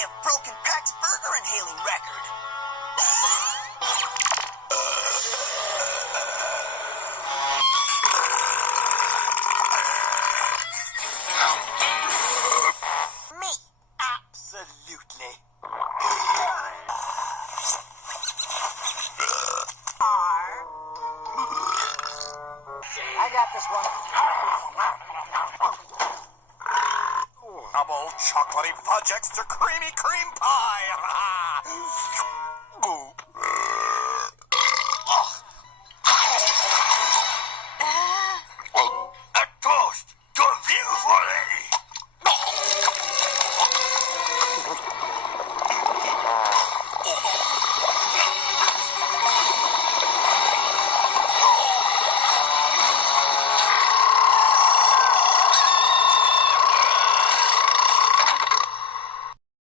have broken Pac's burger inhaling record. Me, absolutely. I got this one. Double chocolatey fudge extra creamy cream pie. Ooh.